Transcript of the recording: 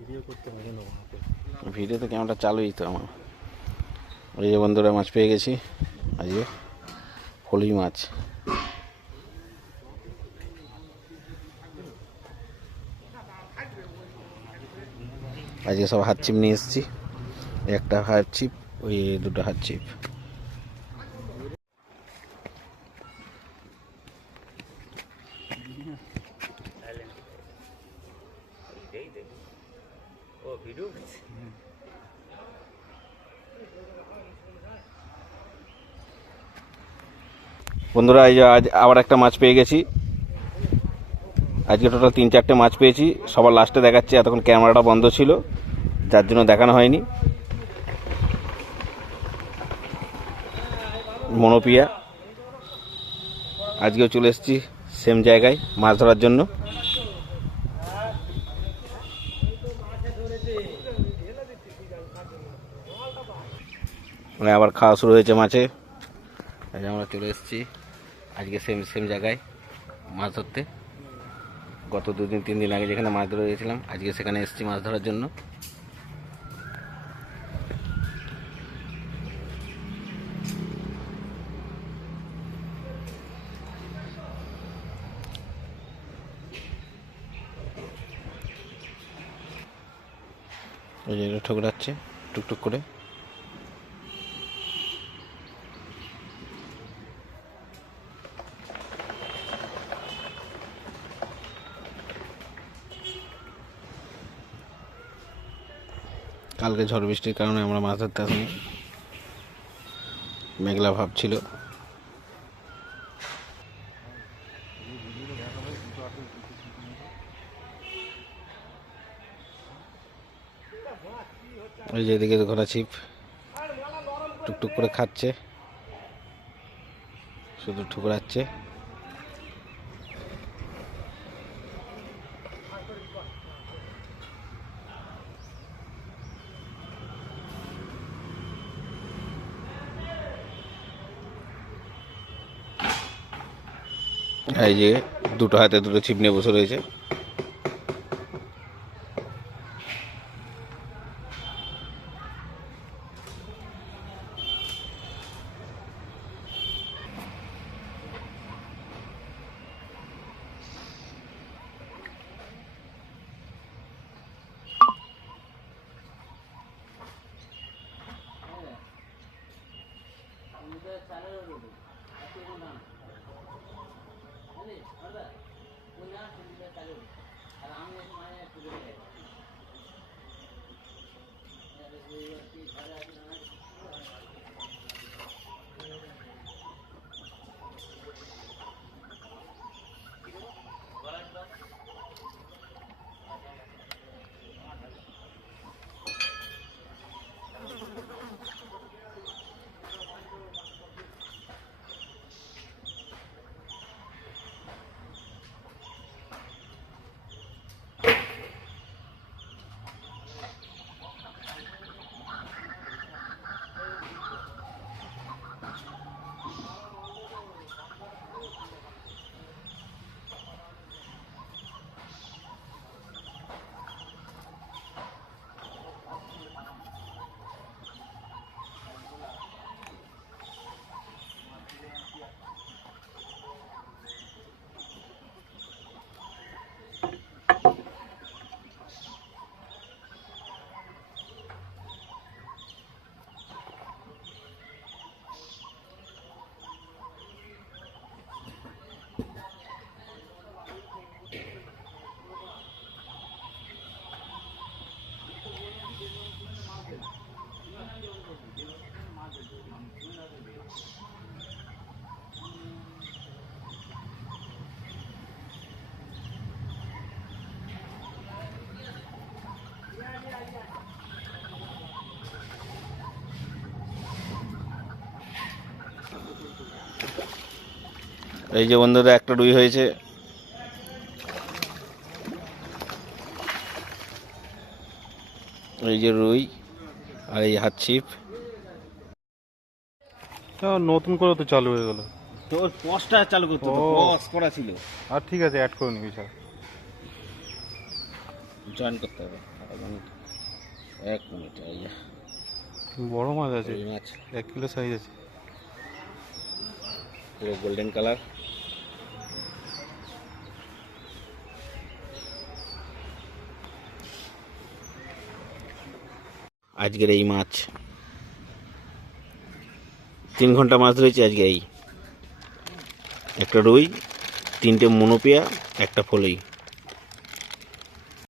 Video তো ক্যামেরাটা চালুই তো আমার। ওই যে বন্ধুরা মাছ পেয়ে গেছি, আজকে ফলুই মাছ। আজকে সব হাত ছিপ নিয়ে এসেছি, একটা হাত ছিপ, ওই দুটো হাত ছিপ। বন্ধুরা এই যে আজ আবার একটা মাছ পেয়ে গেছি। আজকে টোটাল 3-4টে মাছ পেয়েছি, সবার লাস্টে দেখাচ্ছি। এতক্ষণ ক্যামেরাটা বন্ধ ছিল, যার জন্য দেখানো হয়নি। মনোপিয়া আজকেও চলে এসেছি সেম জায়গায় মাছ ধরার জন্য। মানে আবার খাওয়া শুরু হয়েছে মাছে। আমরা চলে এসেছি আজকে সেম জায়গায় মাছ ধরতে। গত 2-3 দিন আগে যেখানে মাছ ধরে গেছিলাম, আজকে সেখানে এসেছি মাছ ধরার জন্য। ওই যে ঠোকরাচ্ছে টুকটুক করে। কালকে ঝড় বৃষ্টির কারণে আমরা মাছ ধরতে আসিনি, মেঘলা ভাব ছিল। ওই যে এদিকে ঘোড়া ছিপ টুকটুক করে খাচ্ছে, শুধু ঠুকরাচ্ছে। এই যে দুটো হাতে দুটো ছিপ নিয়ে বসে রয়েছে। এই যে বন্ধুরা একটা রুই হয়েছে। এই যে রুই আর এই হাত ছিপ। নতুন করে তো চালু হয়ে গেল। তোর পজটা চালু করতে হবে, পজ করা ছিল। আর ঠিক আছে, অ্যাড করে নিবি, স্যার জয়েন করতে হবে। এক মিনিট এই যে বড় মাছ আছে, রুই মাছ 1 কিলো সাইজ আছে। পুরো গোল্ডেন কালার। আজকের এই মাছ 3 ঘন্টা মাছ ধরেছি আজকে। এই একটা রুই, 3টে মনোপিয়া, একটা ফলই।